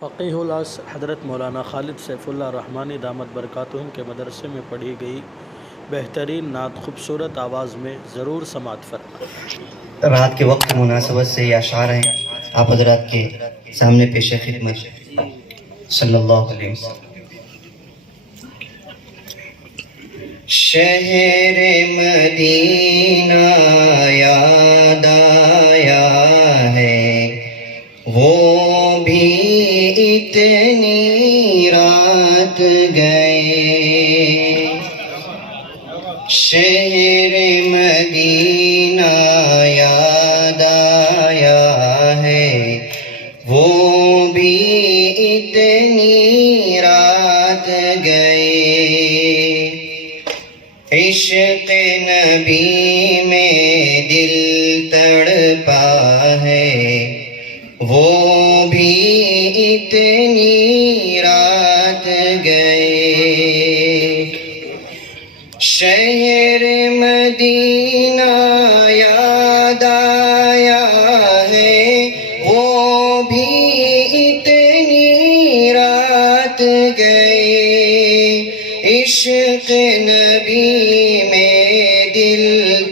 فقیہ العصر حضرت مولانا خالد سیف اللہ رحمانی دامت برکاتہم کے مدرسے میں پڑھی گئی بہترین نعت خوبصورت آواز میں ضرور سماعت فرمائیں۔ رات کے وقت کی مناسبت سے یہ اشعار ہیں، آپ حضرات کے سامنے پیش خدمت صلی اللہ علیہ وسلم۔ شہر مدینہ یاد آیا ہے، وہ بھی اتنی رات گئے۔ شہر مدینہ یاد آیا ہے، وہ بھی اتنی رات گئے۔ عشق نبی میں دل تڑپا ہے، وہ بھی اتنی رات گئے۔ شہر مدینہ یاد آیا ہے، وہ بھی اتنی رات گئے۔ عشق نبی میں دل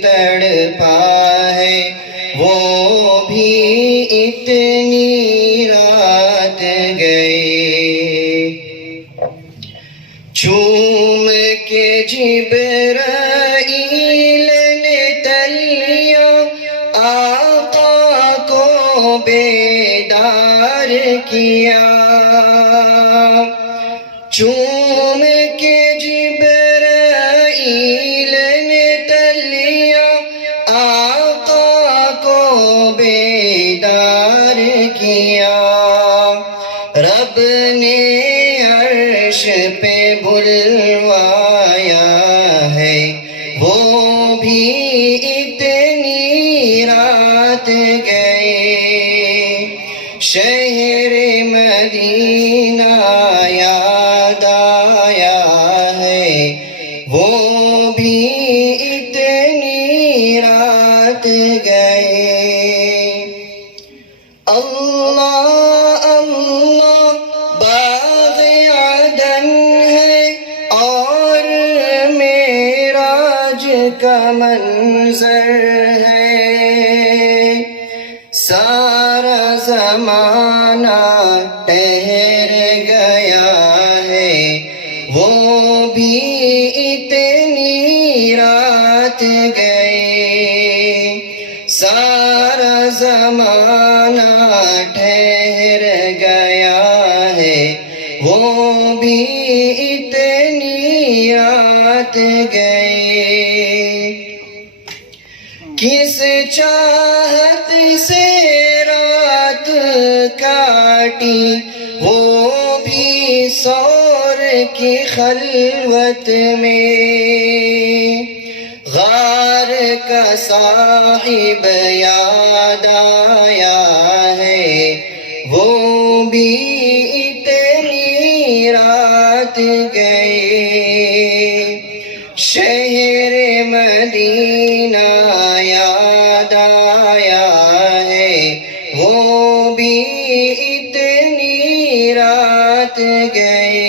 تڑپا ہے، وہ بھی اتنی رات گئے۔ چوم کے جبرائیل نے تلیاں آقا کو بیدار کیا۔ چوم کے جبرائیل نے تلیاں آقا کو بیدار کیا۔ رب نے عرش پہ بلوایا ہے، وہ بھی اتنی رات گئے۔ شہر مدینہ یاد آیا ہے، وہ بھی اتنی رات گئے۔ اللہ اللہ باغ عدن ہے اور معراج کا منظر ہے۔ سارا زمانہ ٹھہر گیا ہے، وہ بھی اتنی رات گئے۔ سارا زمانہ ٹھہر گیا ہے، وہ بھی اتنی رات گئے۔ کس چاہت سے رات کاٹی، وہ بھی سور کی خلوت میں۔ غار کا صاحب یاد آیا ہے، وہ بھی اتنی رات گئے۔ شہر مدینہ یاد آیا ہے، وہ بھی اتنی رات گئے۔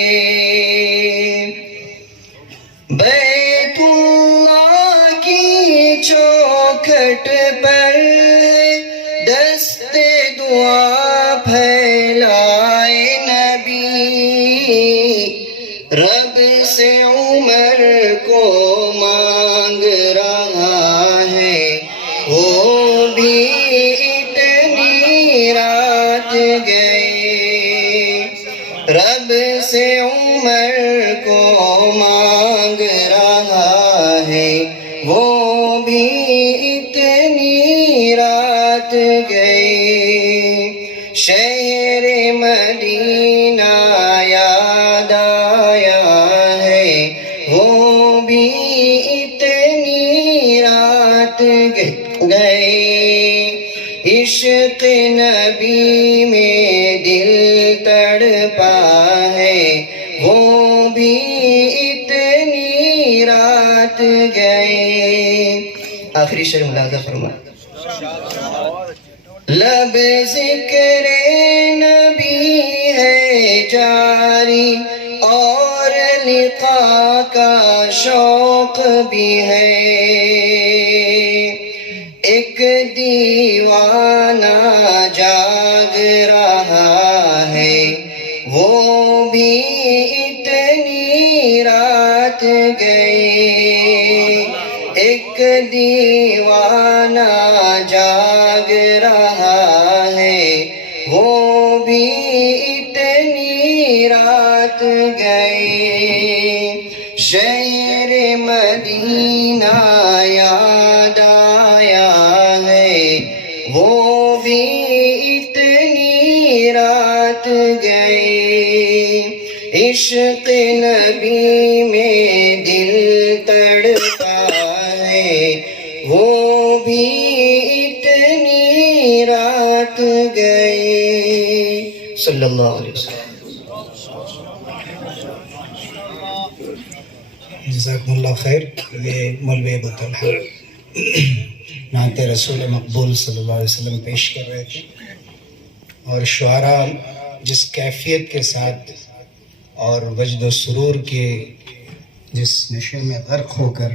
بیت اللہ کی چوکھٹ پر دست دعا پھیلائے نبی، رب سے عمر کو مانگ رہا ہے، وہ بھی اتنی رات گئے۔ رب سے عمر کو مانگ رہا ہے، وہ بھی اتنی رات گئے۔ شہر مدینہ یاد آیا ہے، وہ بھی اتنی رات گئے۔ عشق نبی میں دل تڑپا ہے، وہ بھی اتنی رات گئے۔ آخری شعر ملاحظہ فرمائیں۔ لب ذکر نبی ہے جاری اور لقاء کا شوق بھی ہے. ایک دیوانہ جاگ رہا ہے وہ بھی اتنی رات گئی. ایک دیوانہ جاگ رہا ہے وہ بھی اتنی رات گئی. شہر مدینہ یاد آیا ہے وہ بھی اتنی رات گئی. عشق نبی میں دل تڑپا ہے وہ بھی اتنی رات گئی. صلی اللہ علیہ وسلم. جزاکم اللہ خیر. یہ مولوی ابو طلحہ نعت رسول مقبول صلی اللہ علیہ وسلم پیش کر رہے تھے، اور شعراء جس کیفیت کے ساتھ اور وجد و سرور کے جس نشے میں غرق ہو کر